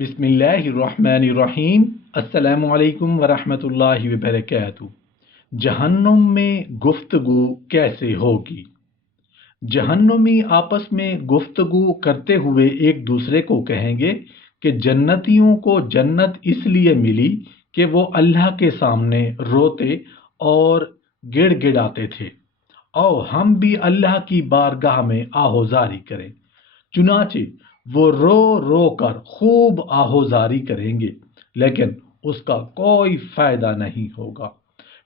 बिस्मिल्लाहिर्रहमानिर्रहीम। अस्सलामु अलैकुम वरहमतुल्लाहि वबरकातुहू। जहन्नुम में गुफ्तगू कैसे होगी? जहन्नुमी आपस में गुफ्तगू करते हुए एक दूसरे को कहेंगे कि जन्नतियों को जन्नत इसलिए मिली कि वो अल्लाह के सामने रोते और गिड़गिड़ाते थे और हम भी अल्लाह की बारगाह में आहोजारी करें। चुनाचे वो रो रो कर खूब आहोजारी करेंगे, लेकिन उसका कोई फायदा नहीं होगा।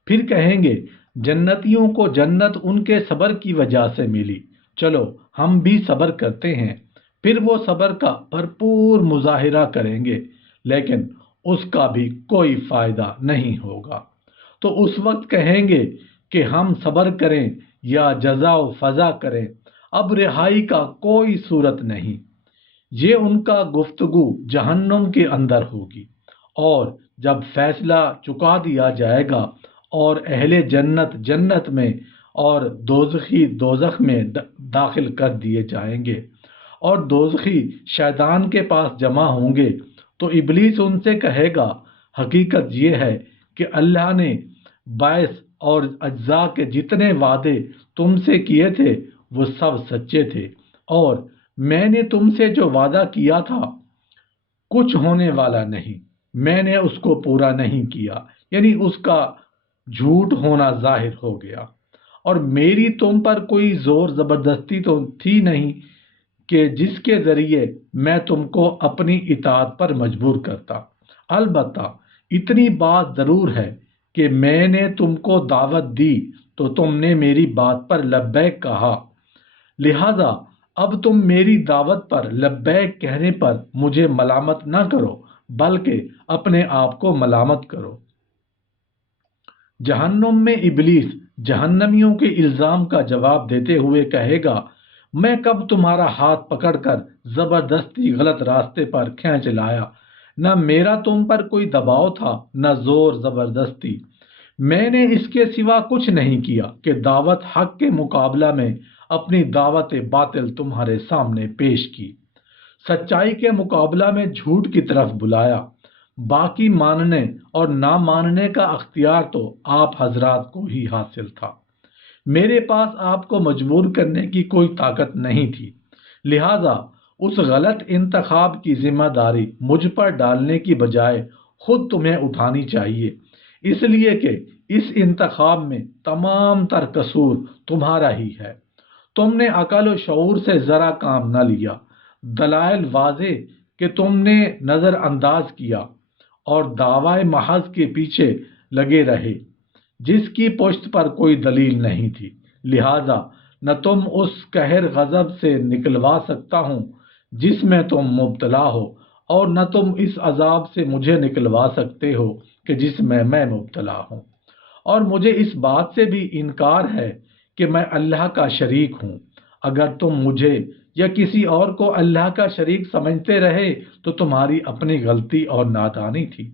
फिर कहेंगे जन्नतियों को जन्नत उनके सब्र की वजह से मिली, चलो हम भी सब्र करते हैं। फिर वो सब्र का भरपूर मुजाहिरा करेंगे, लेकिन उसका भी कोई फायदा नहीं होगा। तो उस वक्त कहेंगे कि हम सब्र करें या जज़ा व फज़ा करें, अब रिहाई का कोई सूरत नहीं। ये उनका गुफ्तगू जहन्नुम के अंदर होगी, और जब फैसला चुका दिया जाएगा और अहले जन्नत जन्नत में और दोज़खी दोज़ख में दाखिल कर दिए जाएंगे और दोज़खी शैतान के पास जमा होंगे, तो इब्लीस उनसे कहेगा हकीकत ये है कि अल्लाह ने बायस और अज्जा के जितने वादे तुमसे किए थे वो सब सच्चे थे, और मैंने तुमसे जो वादा किया था कुछ होने वाला नहीं, मैंने उसको पूरा नहीं किया, यानी उसका झूठ होना जाहिर हो गया। और मेरी तुम पर कोई जोर जबरदस्ती तो थी नहीं कि जिसके जरिए मैं तुमको अपनी इताअत पर मजबूर करता। अलबत्ता इतनी बात जरूर है कि मैंने तुमको दावत दी तो तुमने मेरी बात पर लब्बैक कहा, लिहाजा अब तुम मेरी दावत पर लब्बैक कहने पर मुझे मलामत न करो, बल्कि अपने आप को मलामत करो। जहन्नुम में इब्लीस जहन्नमियों के इल्जाम का जवाब देते हुए कहेगा, मैं कब तुम्हारा हाथ पकड़कर जबरदस्ती गलत रास्ते पर खींच लाया? न मेरा तुम पर कोई दबाव था, न जोर जबरदस्ती। मैंने इसके सिवा कुछ नहीं किया कि दावत हक के मुकाबला में अपनी दावत बातिल तुम्हारे सामने पेश की, सच्चाई के मुकाबला में झूठ की तरफ बुलाया। बाकी मानने और ना मानने का अख्तियार तो आप हजरात को ही हासिल था। मेरे पास आपको मजबूर करने की कोई ताकत नहीं थी, लिहाजा उस गलत इंतखाब की जिम्मेदारी मुझ पर डालने की बजाय खुद तुम्हें उठानी चाहिए, इसलिए कि इस इंतखाब में तमाम तर कसूर तुम्हारा ही है। तुमने अकल और शऊर से जरा काम न लिया, दलाइल वाजे कि तुमने नजरअंदाज किया और दावाए महज के पीछे लगे रहे जिसकी पुश्त पर कोई दलील नहीं थी। लिहाजा न तुम उस कहर गजब से निकलवा सकता हूँ जिसमें तुम मुब्तला हो, और न तुम इस अजाब से मुझे निकलवा सकते हो कि जिसमें मैं मुब्तला हूँ। और मुझे इस बात से भी इनकार है कि मैं अल्लाह का शरीक हूँ। अगर तुम मुझे या किसी और को अल्लाह का शरीक समझते रहे तो तुम्हारी अपनी गलती और नादानी थी।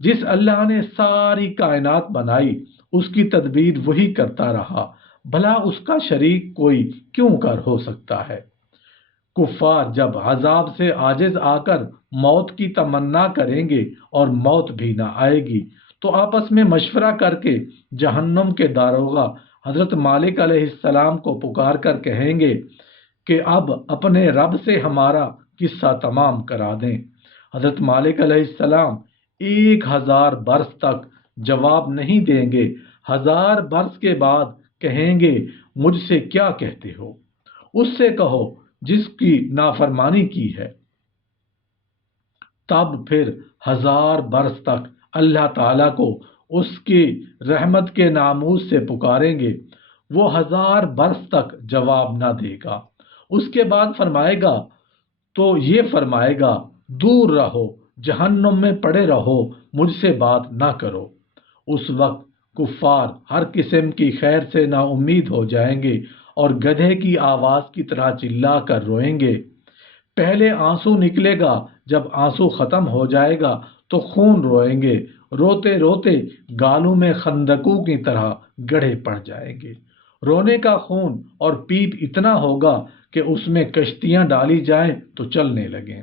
जिस अल्लाह ने सारी कायनात बनाई उसकी तदबीर वही करता रहा, भला उसका शरीक कोई क्यों कर हो सकता है? कुफ्फार जब अजाब से आजिज आकर मौत की तमन्ना करेंगे और मौत भी ना आएगी, तो आपस में मशवरा करके जहन्नुम के दारोगा हजरत मालिक अलैहिस्सलाम को पुकार कर कहेंगे कि अब अपने रब से हमारा किस्सा तमाम करा दें। हजरत मालिक अलैहिस्सलाम 1000 बरस तक जवाब नहीं देंगे। 1000 बरस के बाद कहेंगे, मुझसे क्या कहते हो? उससे कहो जिसकी नाफरमानी की है। तब फिर 1000 बरस तक अल्लाह ताला को उसकी रहमत के नामूस से पुकारेंगे, वो 1000 बरस तक जवाब ना देगा। उसके बाद फरमाएगा, तो ये फरमाएगा, दूर रहो, जहन्नुम में पड़े रहो, मुझसे बात ना करो। उस वक्त कुफ्फार हर किस्म की खैर से ना उम्मीद हो जाएंगे और गधे की आवाज की तरह चिल्ला कर रोएंगे। पहले आंसू निकलेगा, जब आंसू खत्म हो जाएगा तो खून रोएंगे। रोते रोते गालों में खंदकों की तरह गड्ढे पड़ जाएंगे। रोने का खून और पीप इतना होगा कि उसमें कश्तियां डाली जाएं तो चलने लगें।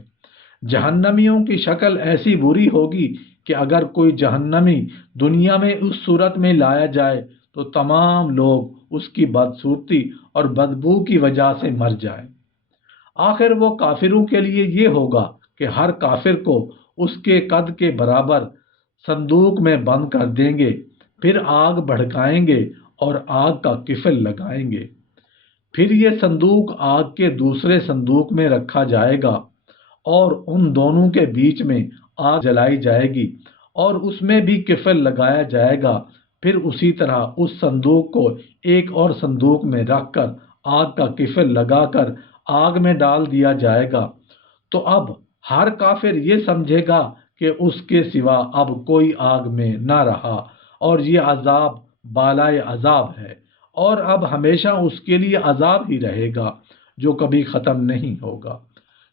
جہنمیوں کی شکل ایسی بری ہوگی کہ اگر کوئی جہنمی دنیا میں اس صورت میں لایا جائے تو تمام لوگ اس کی بدصورتی اور بدبو کی وجہ سے مر جائیں۔ آخر وہ کافروں کے لیے یہ ہوگا کہ ہر کافر کو اس کے قد کے برابر صندوق میں بند کر دیں گے، پھر آگ بھڑکائیں گے اور آگ کا کفل لگائیں گے۔ پھر یہ صندوق آگ کے دوسرے صندوق میں رکھا جائے گا اور ان دونوں کے بیچ میں آگ جلائی جائے گی اور اس میں بھی کفل لگایا جائے گا۔ پھر اسی طرح اس صندوق کو ایک اور صندوق میں رکھ کر آگ کا کفل لگا کر آگ میں ڈال دیا جائے گا۔ تو اب ہر کافر یہ سمجھے گا کہ اس کے سوا اب کوئی آگ میں نہ رہا اور یہ عذاب بالائے عذاب ہے، اور اب ہمیشہ اس کے لیے عذاب ہی رہے گا جو کبھی ختم نہیں ہوگا۔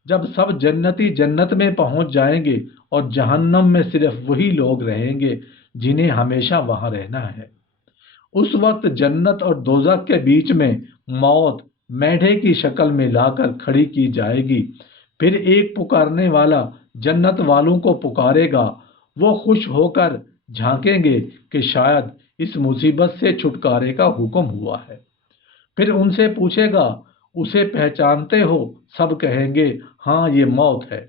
جب سب جنتی جنت میں پہنچ جائیں گے اور جہنم میں صرف وہی لوگ رہیں گے جنہیں ہمیشہ وہاں رہنا ہے۔ اس وقت جنت اور دوزخ کے بیچ میں موت میڈھے کی شکل میں لا کر کھڑی کی جائے گی۔ پھر ایک پکارنے والا جنت والوں کو پکارے گا، وہ خوش ہو کر جھانکیں گے کہ شاید اس مصیبت سے چھٹکارے کا حکم ہوا ہے۔ پھر ان سے پوچھے گا، اسے پہچانتے ہو؟ سب کہیں گے، ہاں یہ موت ہے۔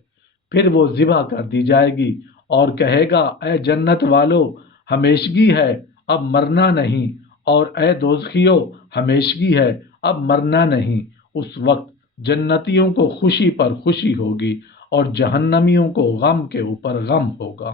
پھر وہ ذبح کر دی جائے گی اور کہے گا، اے جنت والو ہمیشگی ہے، اب مرنا نہیں، اور اے دوزخیو ہمیشگی ہے، اب مرنا نہیں۔ اس وقت جنتیوں کو خوشی پر خوشی ہوگی اور جہنمیوں کو غم کے اوپر غم ہوگا۔